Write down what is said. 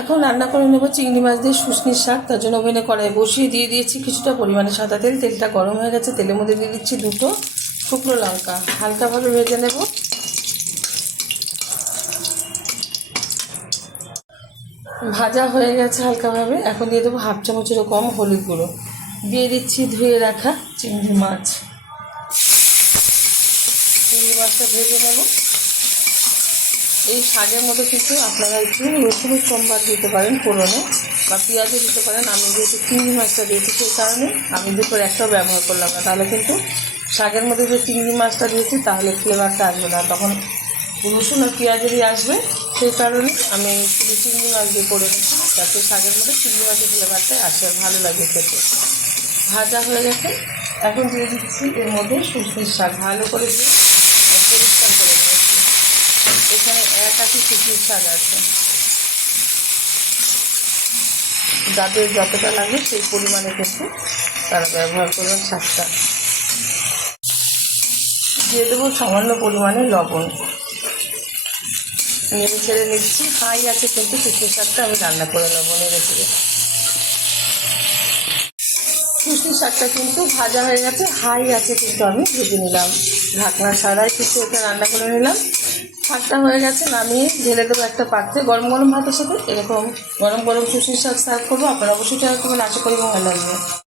এখন রান্না করে নেব চিংড়ি মাছ দিয়ে শুশনির শাক। তার জন্য ওভেনে কড়াই বসিয়ে দিয়ে দিয়েছি কিছুটা পরিমাণে সাদা তেল। তেলটা গরম হয়ে গেছে, তেলের মধ্যে দিয়ে দিচ্ছি দুটো শুকনো লঙ্কা, হালকাভাবে ভেজে নেব। ভাজা হয়ে গেছে হালকাভাবে। এখন দিয়ে দেবো হাফ চামচেরও কম হলুদ গুঁড়ো, দিয়ে দিচ্ছি ধুয়ে রাখা চিংড়ি মাছ। চিংড়ি মাছটা ভেজে নেব। এই শাকের মধ্যে কিন্তু আপনারা একটু রসুনের সম্বাদ দিতে পারেন ফোড়নে, বা পেঁয়াজও দিতে পারেন। আমি যেহেতু চিংড়ি মাছটা দিয়েছি সেই কারণে আমি দুটোর একটাও ব্যবহার করলাম না, তাহলে কিন্তু শাকের মধ্যে যে চিংড়ি মাছটা দিয়েছি তাহলে ফ্লেভারটা আসবে না, তখন রসুন আর পেঁয়াজেরই আসবে। সেই কারণে আমি শুধু চিংড়ি মাছ দিয়ে করে নিচ্ছি, যাতে শাকের মধ্যে চিংড়ি মাছের ফ্লেভারটাই আসে আর ভালো লাগে খেতে। ভাজা হয়ে গেছে, এখন দিয়ে দিচ্ছি এর মধ্যে শুশনির শাক। ভালো করে দিয়ে পরিষ্কার করে নিয়েছি। এখানে এক আটি শুশনির শাক আছে, যাদের যতটা লাগে সেই পরিমাণে কিন্তু তারা ব্যবহার করবেন শাকটা। দিয়ে দেবো সামান্য পরিমাণে লবণ, নেড়ে ছেড়ে নিচ্ছি। হাই আছে কিন্তু শুশনির শাকটা আমি রান্না করে নেবো নেড়ে ছেড়ে। শুশনির শাকটা কিন্তু ভাজা হয়ে গেছে, হাই আছে কিন্তু আমি ভেজে নিলাম, ঢাকনা ছাড়াই কিন্তু এটা রান্না করে নিলাম। শাকটা হয়ে গেছে, নামিয়ে ঢেলে দেবো একটা পাত্রে। গরম গরম ভাতের সাথে এরকম গরম গরম শুশনির শাক সার্ভ করবো। আপনারা অবশ্যই ট্রাই করবেন, আশা করি ভালো লাগবে।